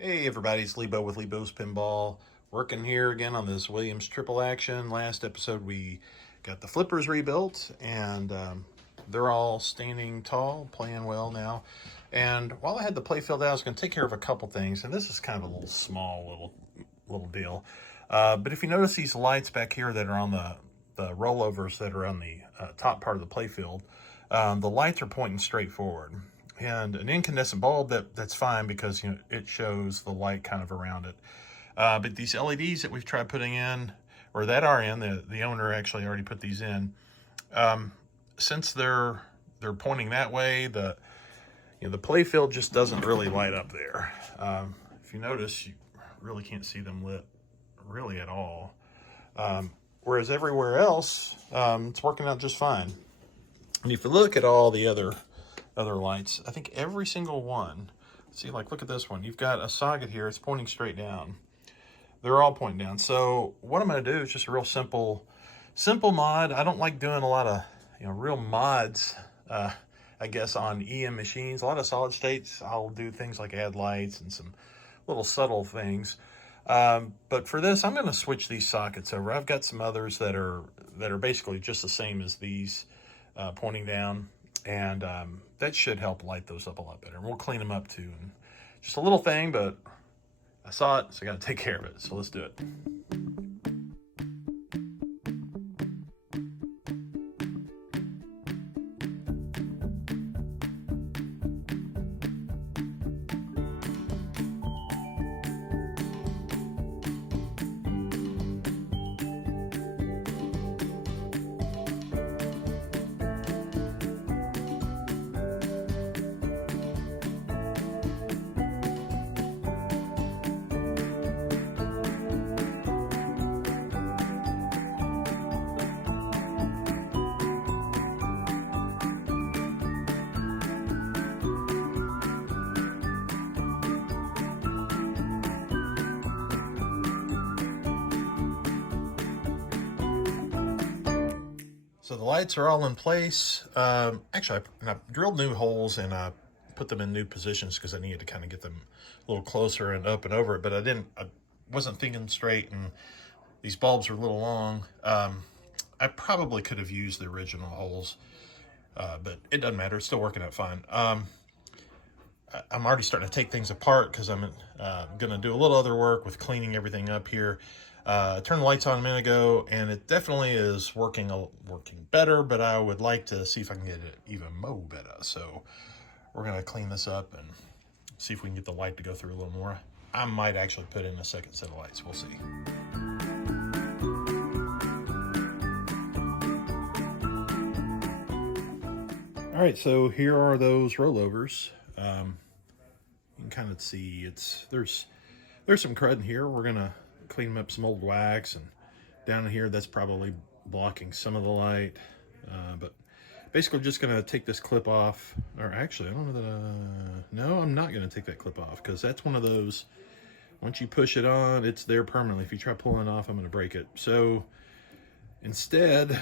Hey everybody, it's Lebo with Lebo's Pinball. Working here again on this Williams triple action. Last episode we got the flippers rebuilt and they're all standing tall, playing well now. And while I had the playfield out, I was going to take care of a couple things. And this is kind of a little small little deal. But if you notice these lights back here that are on the rollovers that are on the top part of the playfield, the lights are pointing straight forward. And an incandescent bulb, that's fine because it shows the light kind of around it. But these LEDs that we've tried putting in, or that are in, the owner actually already put these in. Since they're pointing that way, the playfield just doesn't really light up there. If you notice, you really can't see them lit really at all. Whereas everywhere else, it's working out just fine. And if you look at all the other lights, I think every single one, see, like look at this one, you've got a socket here, it's pointing straight down. They're all pointing down. So what I'm going to do is just a real simple mod. I don't like doing a lot of real mods, I guess, on EM machines. A lot of solid states, I'll do things like add lights and some little subtle things. But for this, I'm going to switch these sockets over. I've got some others that are basically just the same as these, pointing down. And that should help light those up a lot better. And we'll clean them up too. And just a little thing, but I saw it, so I got to take care of it. So let's do it. So the lights are all in place. Actually, I drilled new holes and I put them in new positions because I needed to kind of get them a little closer and up and over it. But I wasn't thinking straight, and these bulbs are a little long. I probably could have used the original holes, but it doesn't matter. It's still working out fine. I'm already starting to take things apart because I'm going to do a little other work with cleaning everything up here. Turned the lights on a minute ago, and it definitely is working better, but I would like to see if I can get it even more better. So we're going to clean this up and see if we can get the light to go through a little more. I might actually put in a second set of lights. We'll see. All right, so here are those rollovers. You can kind of see there's some crud in here. We're going to clean up some old wax, and down in here that's probably blocking some of the light, but basically just gonna take this clip off, or actually I don't know that no, I'm not gonna take that clip off because that's one of those, once you push it on, it's there permanently. If you try pulling it off, I'm gonna break it. So instead,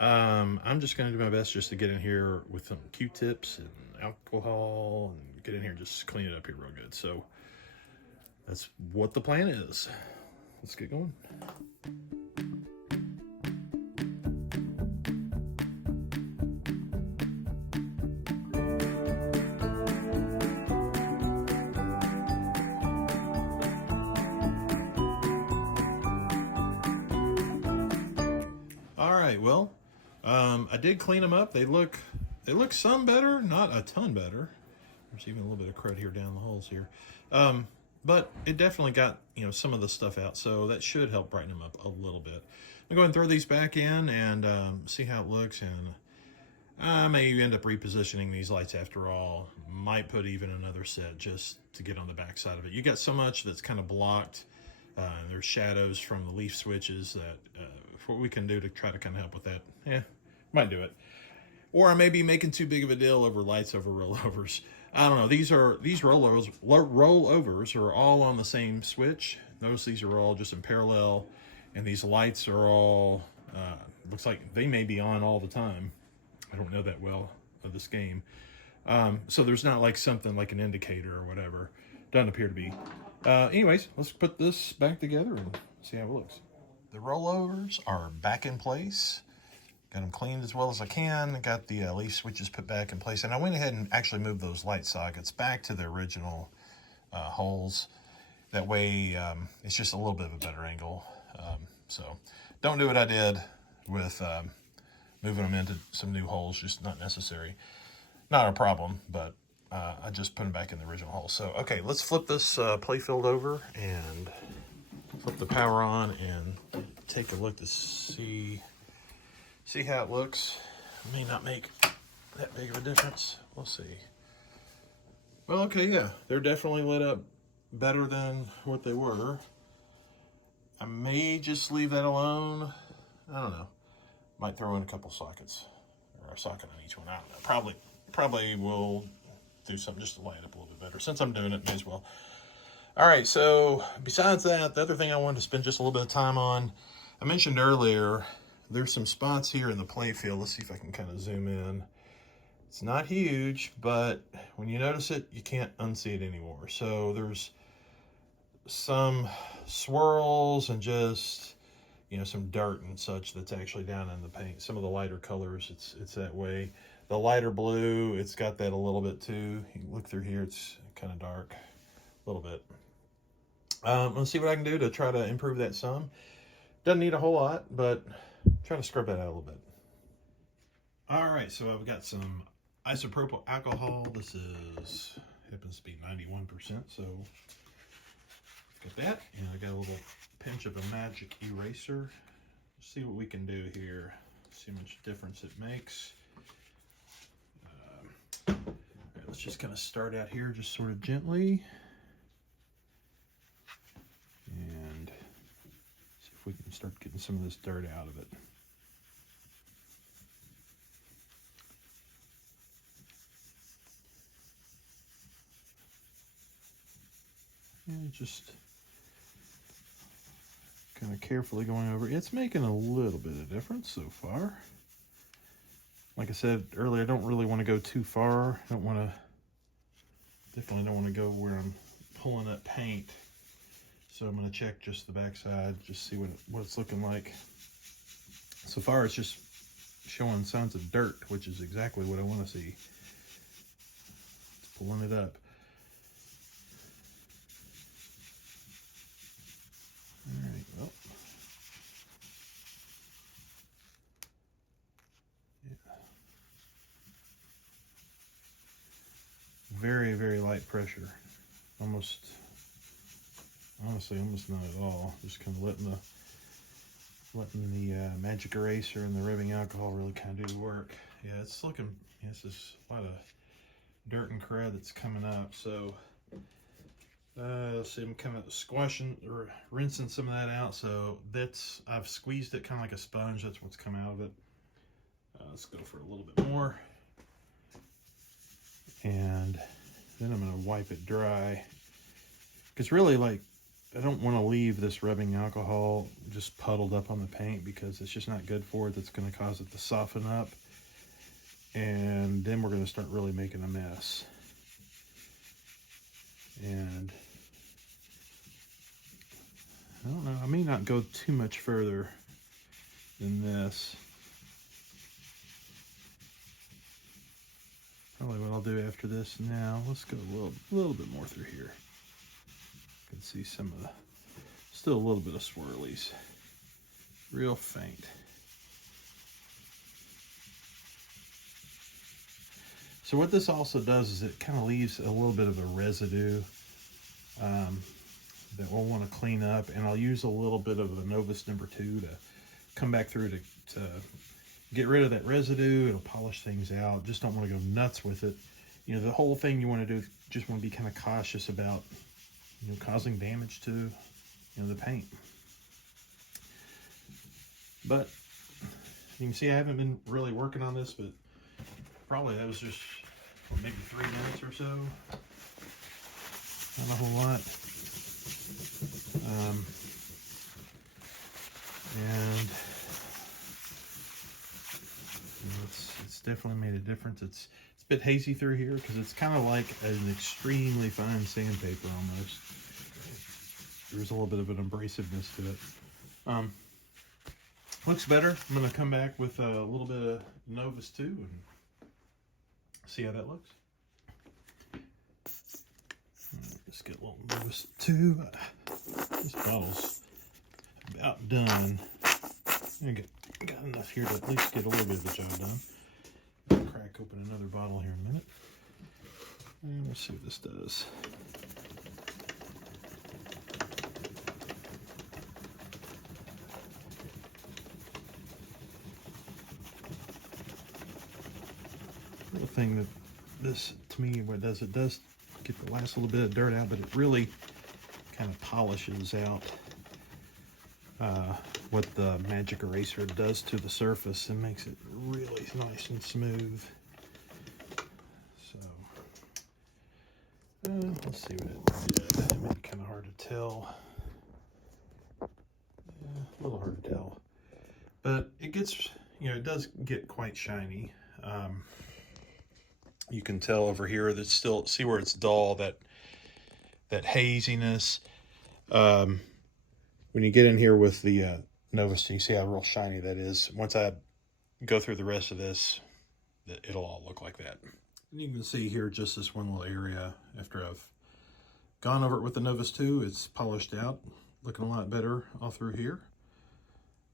I'm just gonna do my best just to get in here with some Q-tips and alcohol and get in here and just clean it up here real good. So that's what the plan is. Let's get going. All right, well, I did clean them up. They look some better, not a ton better. There's even a little bit of crud here down the holes here. But it definitely got, some of the stuff out, so that should help brighten them up a little bit. I'm going to go ahead and throw these back in and see how it looks, and I may end up repositioning these lights after all. Might put even another set just to get on the back side of it. You got so much that's kind of blocked. There's shadows from the leaf switches that what we can do to try to kind of help with that. Might do it. Or I may be making too big of a deal over lights over rollovers. I don't know. These rollovers are all on the same switch. Notice these are all just in parallel, and these lights are all, looks like they may be on all the time. I don't know that well of this game. So there's not like something like an indicator or whatever. Doesn't appear to be. Anyways, let's put this back together and see how it looks. The rollovers are back in place. Got them cleaned as well as I can. Got the leaf switches put back in place. And I went ahead and actually moved those light sockets back to the original holes. That way it's just a little bit of a better angle. So don't do what I did with moving them into some new holes. Just not necessary. Not a problem, but I just put them back in the original hole. So, okay, let's flip this playfield over and flip the power on and take a look to see how it looks. It may not make that big of a difference. We'll see. Well, okay, yeah, they're definitely lit up better than what they were. I may just leave that alone. I don't know. Might throw in a couple sockets, or a socket on each one. I don't know. Probably will do something just to light it up a little bit better. Since I'm doing it, may as well. All right, so besides that, the other thing I wanted to spend just a little bit of time on, I mentioned earlier, there's some spots here in the playfield. Let's see if I can kind of zoom in. It's not huge, but when you notice it, you can't unsee it anymore. So there's some swirls and just, you know, some dirt and such that's actually down in the paint. Some of the lighter colors, it's that way. The lighter blue, it's got that a little bit too. You can look through here, it's kind of dark, a little bit. Let's see what I can do to try to improve that some. Doesn't need a whole lot, but try to scrub that out a little bit. All right, so I've got some isopropyl alcohol. This happens to be 91%, so got that. And I got a little pinch of a magic eraser. Let's see what we can do here. See how much difference it makes. All right, let's just kind of start out here, just sort of gently. And see if we can start getting some of this dirt out of it. And just kind of carefully going over. It's making a little bit of difference so far. Like I said earlier, I don't really want to go too far. Definitely don't want to go where I'm pulling up paint. So I'm going to check just the backside, just see what it's looking like. So far, it's just showing signs of dirt, which is exactly what I want to see. It's pulling it up. All right, well. Yeah. Very, very light pressure. Honestly, almost not at all. Just kind of letting the magic eraser and the rubbing alcohol really kind of do the work. Yeah, it's looking, yeah, it's just a lot of dirt and crud that's coming up. So, let's see, I'm kind of squashing or rinsing some of that out. So I've squeezed it kind of like a sponge. That's what's come out of it. Let's go for a little bit more. And then I'm going to wipe it dry. Because really, like, I don't want to leave this rubbing alcohol just puddled up on the paint because it's just not good for it. That's going to cause it to soften up. And then we're going to start really making a mess. And I don't know, I may not go too much further than this. Probably what I'll do after this now. Let's go a little bit more through here. You can see some of still a little bit of swirlies. Real faint. So what this also does is it kind of leaves a little bit of a residue that we'll want to clean up, and I'll use a little bit of the Novus number 2 to come back through to get rid of that residue. It'll polish things out. Just don't want to go nuts with it. You know, the whole thing you want to do, just want to be kind of cautious about, you know, causing damage to, you know, the paint. But you can see I haven't been really working on this, but probably that was just maybe 3 minutes or so. Not a whole lot. And you know, it's definitely made a difference. It's a bit hazy through here because it's kind of like an extremely fine sandpaper almost. there's a little bit of an abrasiveness to it. Looks better. I'm going to come back with a little bit of Novus 2 and see how that looks. Let's get a little Novus 2. This bottle's about done. I got enough here to at least get a little bit of the job done. I'll crack open another bottle here in a minute. And let's see what this does. The thing that this, to me, what it does get the last little bit of dirt out, but it really kind of polishes out what the magic eraser does to the surface and makes it really nice and smooth. So let's see what it did. It made it kind of hard to tell. Yeah, a little hard to tell, but it gets, it does get quite shiny. You can tell over here that still, see where it's dull, that haziness. When you get in here with the Novus, you see how real shiny that is. Once I go through the rest of this, it'll all look like that. And you can see here just this one little area after I've gone over it with the Novus 2, it's polished out, looking a lot better all through here.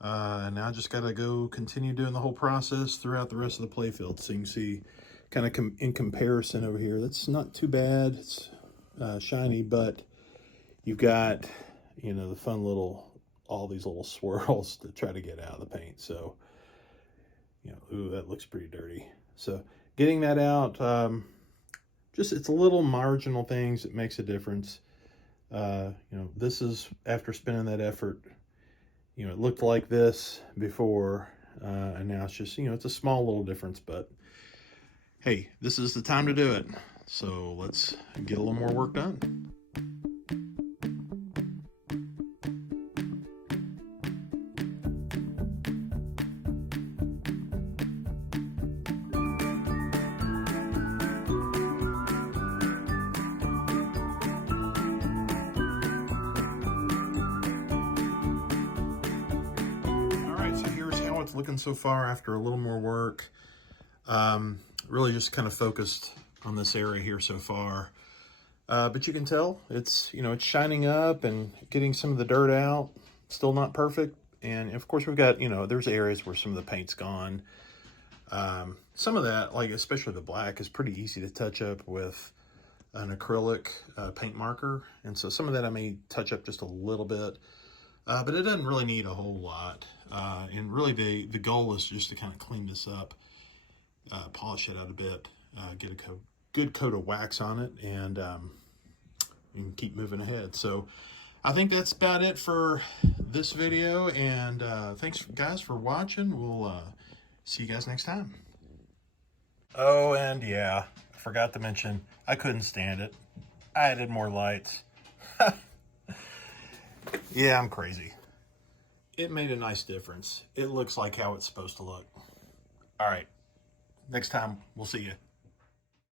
And now I just got to go continue doing the whole process throughout the rest of the playfield. So you can see kind of in comparison over here, that's not too bad. It's shiny, but you've got, the fun all these little swirls to try to get out of the paint. So, ooh, that looks pretty dirty. So getting that out, it's a little marginal things that makes a difference. This is after spending that effort. It looked like this before, and now it's just, it's a small little difference, but hey, this is the time to do it. So let's get a little more work done. Looking so far after a little more work. Really just kind of focused on this area here so far, but you can tell it's it's shining up and getting some of the dirt out. Still not perfect, and of course we've got there's areas where some of the paint's gone. Some of that, like especially the black, is pretty easy to touch up with an acrylic paint marker, and so some of that I may touch up just a little bit. But it doesn't really need a whole lot. And really the goal is just to kind of clean this up, polish it out a bit, get a good coat of wax on it, and you can keep moving ahead. So I think that's about it for this video, and thanks guys for watching. We'll see you guys next time. Oh, and yeah, I forgot to mention, I couldn't stand it. I added more lights. Yeah, I'm crazy. It made a nice difference. It looks like how it's supposed to look. All right, next time, we'll see you.